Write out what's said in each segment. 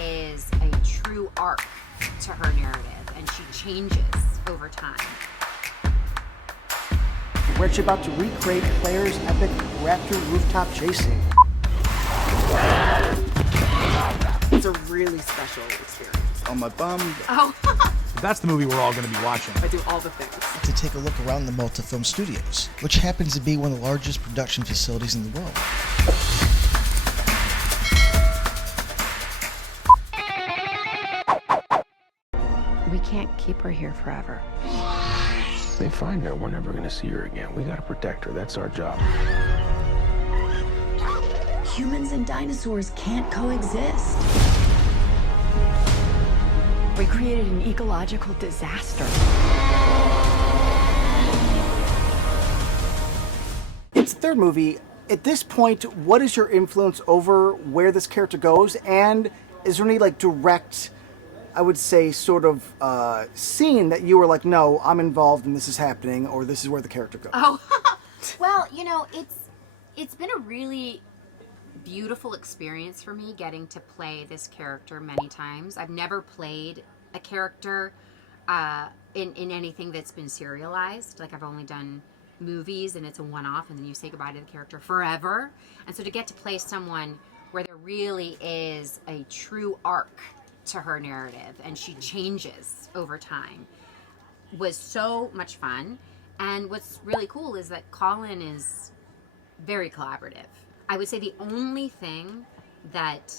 is a true arc to her narrative, and she changes over time. We're actually about to recreate Claire's epic raptor rooftop chase scene. It's a really special experience. On my bum. Oh. That's the movie we're all going to be watching. I do all the things. To take a look around the Malta Film Studios, which happens to be one of the largest production facilities in the world. We can't keep her here forever. They find her, we're never gonna see her again. We gotta protect her, that's our job. Humans and dinosaurs can't coexist. We created an ecological disaster. It's the third movie. At this point, what is your influence over where this character goes? And is there any like direct, I would say, sort of scene that you were like, no, I'm involved and this is happening, or this is where the character goes? Oh, well, you know, it's been a really beautiful experience for me getting to play this character many times. I've never played a character in anything that's been serialized. Like, I've only done movies and it's a one-off and then you say goodbye to the character forever. And so to get to play someone where there really is a true arc to her narrative and she changes over time was so much fun. And what's really cool is that Colin is very collaborative. I would say the only thing that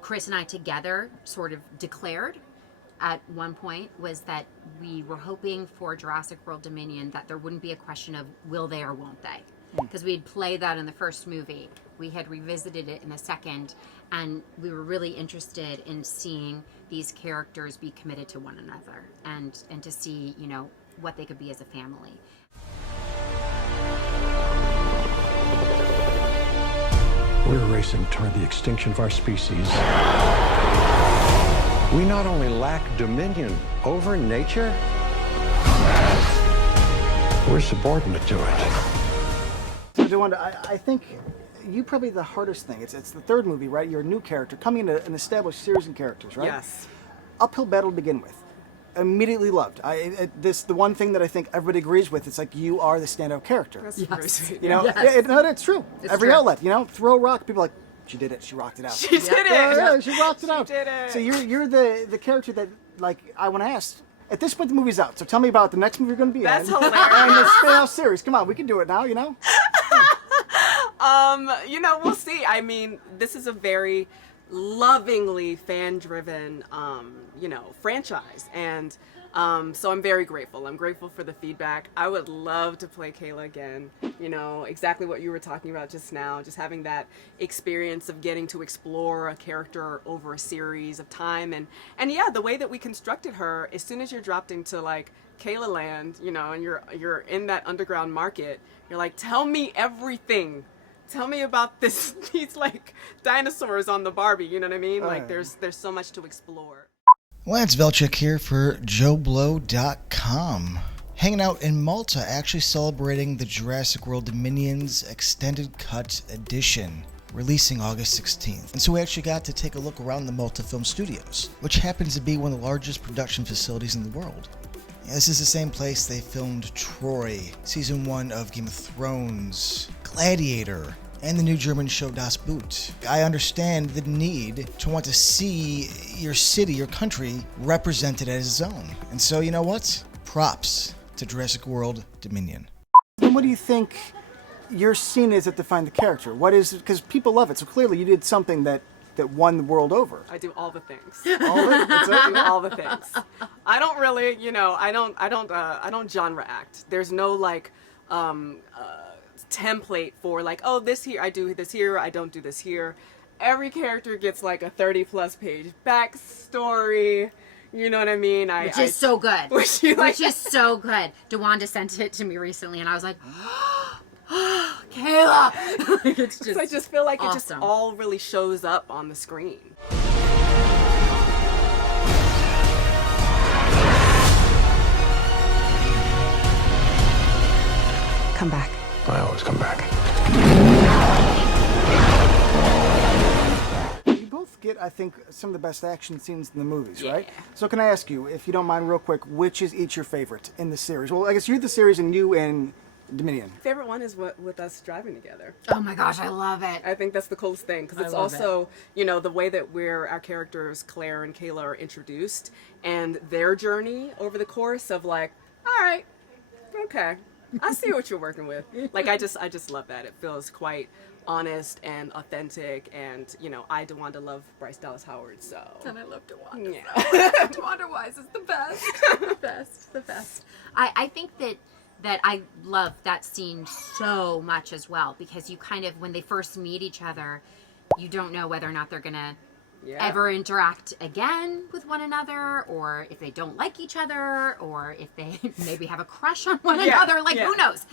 Chris and I together sort of declared at one point was that we were hoping for Jurassic World Dominion that there wouldn't be a question of will they or won't they. Because we had played that in the first movie. We had revisited it in the second, and we were really interested in seeing these characters be committed to one another and to see, you know, what they could be as a family. We're racing toward the extinction of our species. We not only lack dominion over nature, we're subordinate to it. So, DeWanda, I think you probably the hardest thing. It's the third movie, right? You're a new character coming into an established series and characters, right? Yes. Uphill battle to begin with. Immediately loved. The one thing that I think everybody agrees with. It's like you are the standout character. That's very sweet. You know, Yes. no, it's true. It's Every true. outlet, you know, throw a rock. People are like, she did it. She rocked it out. She did it. Yeah, she rocked it out. She did it. So you're the character that, like, I want to ask. At this point, the movie's out. So tell me about the next movie you're going to be That's in. hilarious. And the spin-off series. Come on, we can do it now. You know. You know, we'll see. I mean, this is a very lovingly fan-driven, you know, franchise, and so I'm very grateful. I'm grateful for the feedback. I would love to play Kayla again. You know, exactly what you were talking about just now, just having that experience of getting to explore a character over a series of time, and yeah, the way that we constructed her. As soon as you're dropped into like Kayla land, you know, and you're in that underground market, you're like, tell me everything. Tell me about these like dinosaurs on the Barbie, you know what I mean? Like there's so much to explore. Lance Velchuk here for JoBlo.com. Hanging out in Malta, actually celebrating the Jurassic World Dominion's Extended Cut Edition, releasing August 16th. And so we actually got to take a look around the Malta Film Studios, which happens to be one of the largest production facilities in the world. This is the same place they filmed Troy, Season 1 of Game of Thrones, Gladiator, and the new German show Das Boot. I understand the need to want to see your city, your country, represented as its own. And so, you know what? Props to Jurassic World Dominion. And what do you think your scene is that defined the character? What is, because people love it, so clearly you did something that won the world over. I do all the things. All of it? That's I it? do all the things. I don't really, you know, I don't genre act. There's no like template for like, oh, this here, I do this here, I don't do this here. Every character gets like a 30+ page backstory. You know what I mean? Which is so good. Which is so good. DeWanda sent it to me recently, and I was like, Kayla! It's just I just feel like awesome. It just all really shows up on the screen. Come back. I always come back. You both get, I think, some of the best action scenes in the movies, Yeah. right? So can I ask you, if you don't mind real quick, which is each your favorite in the series? Well, I guess you're the series and you in Dominion. Favorite one is with us driving together. Oh my gosh, I love it. I think that's the coolest thing because it's love also, you know, the way that our characters, Claire and Kayla, are introduced and their journey over the course of like, all right, okay, I see what you're working with. Like, I just love that. It feels quite honest and authentic, and you know, DeWanda love Bryce Dallas Howard, so. And I love DeWanda. Yeah. DeWanda Wise is the best. the best. I think that I love that scene so much as well, because you kind of, when they first meet each other, you don't know whether or not they're gonna ever interact again with one another, or if they don't like each other, or if they maybe have a crush on one another. Like, who knows?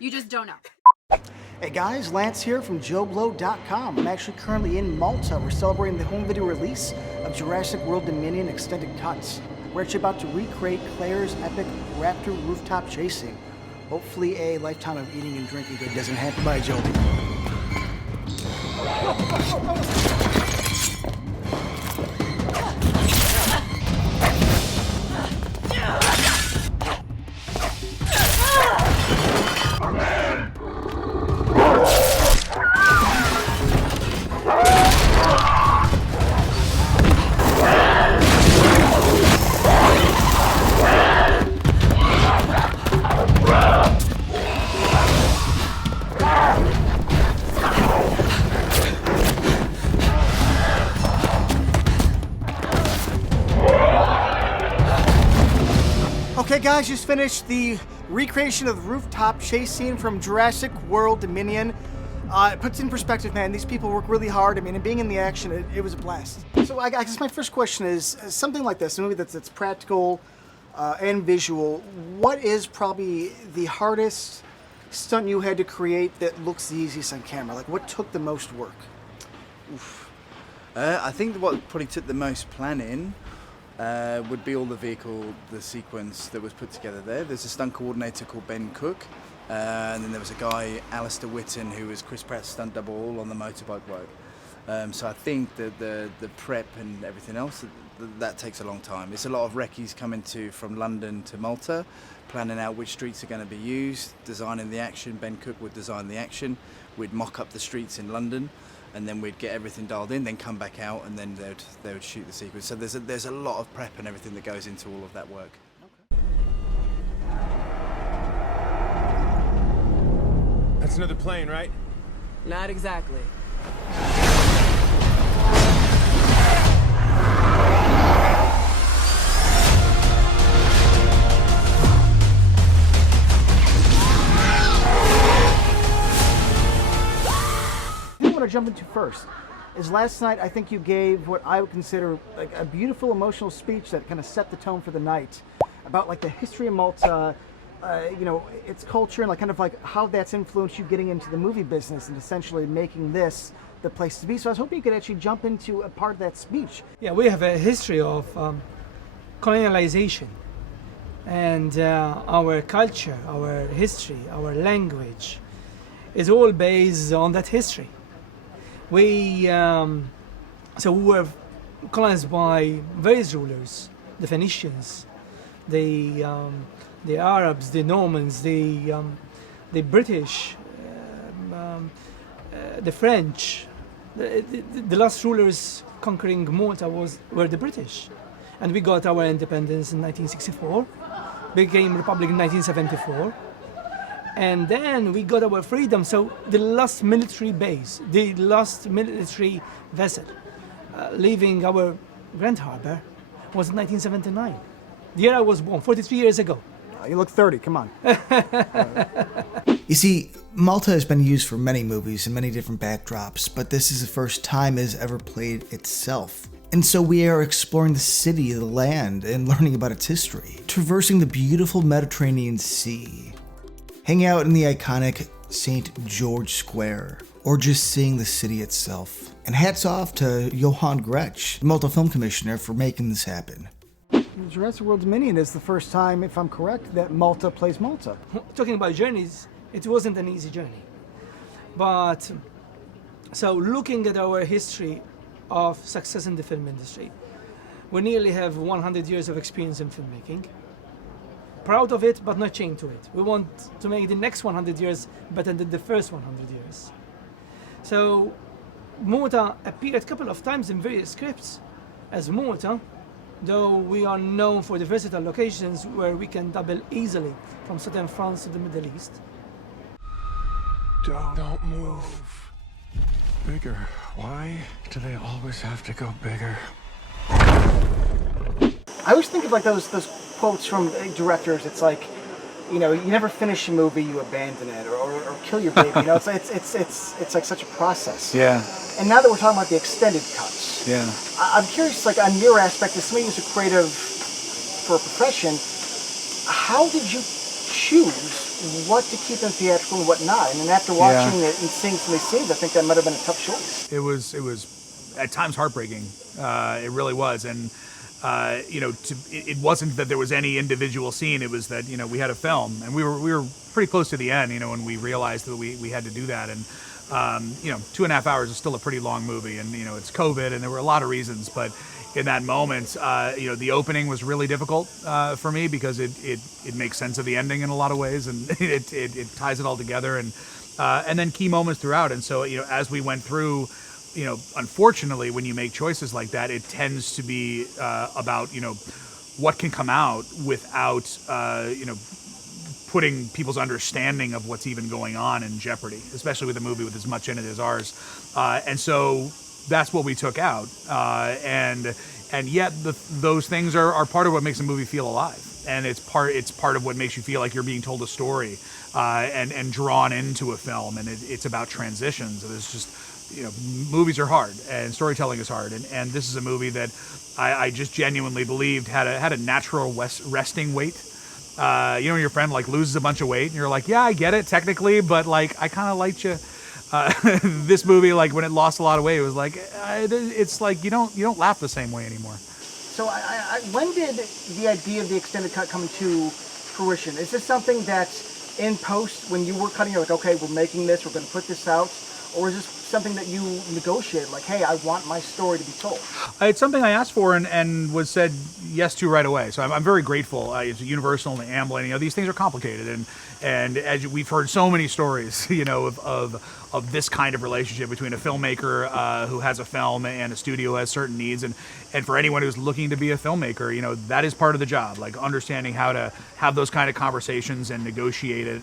You just don't know. Hey guys, Lance here from JoBlo.com. I'm actually currently in Malta. We're celebrating the home video release of Jurassic World Dominion extended cuts. We're actually about to recreate Claire's epic raptor rooftop chase scene. Hopefully a lifetime of eating and drinking good doesn't happen by Joby. Okay guys, just finished the recreation of the rooftop chase scene from Jurassic World Dominion. It puts in perspective, man, these people work really hard. I mean, and being in the action, it was a blast. So I guess my first question is, something like this, a movie that's practical and visual, what is probably the hardest stunt you had to create that looks the easiest on camera? Like, what took the most work? I think what probably took the most planning would be all the sequence that was put together there. There's a stunt coordinator called Ben Cook, and then there was a guy, Alistair Whitten, who was Chris Pratt's stunt double, all on the motorbike work. So I think that the prep and everything else, that takes a long time. It's a lot of recce's coming from London to Malta, planning out which streets are going to be used, designing the action. Ben Cook would design the action. We'd mock up the streets in London, and then we'd get everything dialed in, then come back out, and then they would shoot the sequence. So there's a lot of prep and everything that goes into all of that work. That's another plane, right? Not exactly. I want to jump into first is last night I think you gave what I would consider like a beautiful emotional speech that kind of set the tone for the night about like the history of Malta, you know, its culture, and like kind of like how that's influenced you getting into the movie business and essentially making this the place to be. So I was hoping you could actually jump into a part of that speech. Yeah, we have a history of colonialization, and our culture, our history, our language is all based on that history. We were colonized by various rulers: the Phoenicians, the Arabs, the Normans, the British, the French. The last rulers conquering Malta were the British, and we got our independence in 1964, became republic in 1974. And then we got our freedom. So the last military base, the last military vessel leaving our Grand Harbor was in 1979. The year I was born, 43 years ago. You look 30, come on. You see, Malta has been used for many movies and many different backdrops, but this is the first time it has ever played itself. And so we are exploring the city, the land, and learning about its history, traversing the beautiful Mediterranean Sea, hanging out in the iconic St. George Square, or just seeing the city itself. And hats off to Johan Gretsch, the Malta Film Commissioner, for making this happen. Jurassic World Dominion is the first time, if I'm correct, that Malta plays Malta. Talking about journeys, it wasn't an easy journey. But, so looking at our history of success in the film industry. We nearly have 100 years of experience in filmmaking. Proud of it, but not chained to it. We want to make the next 100 years better than the first 100 years. So Malta appeared a couple of times in various scripts as Malta, though we are known for the versatile locations where we can double easily from southern France to the Middle East. Don't move. Bigger. Why do they always have to go bigger? I always think of like those quotes from directors. It's like, you know, you never finish a movie, you abandon it, or kill your baby. You know, it's like such a process. Yeah. And now that we're talking about the extended cuts, Yeah. I'm curious, like on your aspect, as somebody who's a creative for a profession, how did you choose what to keep in theatrical and what not? And then after watching it and seeing some of these scenes, I think that might have been a tough choice. It was at times heartbreaking. It really was, and you know, it wasn't that there was any individual scene. It was that, you know, we had a film, and we were pretty close to the end, you know, when we realized that we had to do that. And you know, 2.5 hours is still a pretty long movie, and you know, it's COVID, and there were a lot of reasons, but in that moment, you know, the opening was really difficult for me because it makes sense of the ending in a lot of ways, and it ties it all together, and then key moments throughout. And so, you know, as we went through, you know, unfortunately, when you make choices like that, it tends to be about, you know, what can come out without, you know, putting people's understanding of what's even going on in jeopardy, especially with a movie with as much in it as ours. And so that's what we took out. And yet those things are part of what makes a movie feel alive. And it's part of what makes you feel like you're being told a story and drawn into a film. And it's about transitions. It's just, you know, movies are hard and storytelling is hard. And this is a movie that I just genuinely believed had a natural resting weight. You know, when your friend like loses a bunch of weight and you're like, yeah, I get it technically, but like, I kind of liked you. This movie, like when it lost a lot of weight, it was like, it's like, you don't laugh the same way anymore. So when did the idea of the extended cut come into fruition? Is this something that in post, when you were cutting, you're like, okay, we're making this, we're going to put this out? Or is this something that you negotiated, like, hey, I want my story to be told? It's something I asked for and was said yes to right away. So I'm very grateful. It's Universal and Amblin. You know, these things are complicated, and as we've heard so many stories, you know, of this kind of relationship between a filmmaker who has a film and a studio who has certain needs, and for anyone who's looking to be a filmmaker, you know, that is part of the job, like understanding how to have those kind of conversations and negotiate it.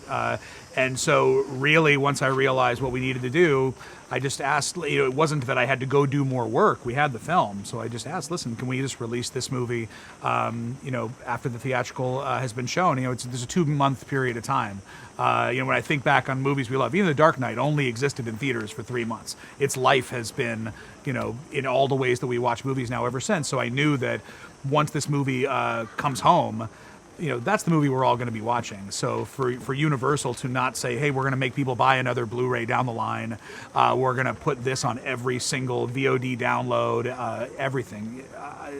And so really, once I realized what we needed to do, I just asked, you know, it wasn't that I had to go do more work. We had the film. So I just asked, listen, can we just release this movie, you know, after the theatrical has been shown? You know, there's a 2-month period of time. You know, when I think back on movies we love, even The Dark Knight only existed in theaters for 3 months. Its life has been, you know, in all the ways that we watch movies now ever since. So I knew that once this movie comes home, you know, that's the movie we're all going to be watching. So for Universal to not say, hey, we're going to make people buy another Blu-ray down the line, we're going to put this on every single VOD download, everything.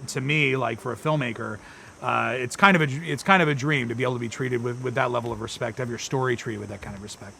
To me, like for a filmmaker, it's kind of a dream to be able to be treated with that level of respect, have your story treated with that kind of respect.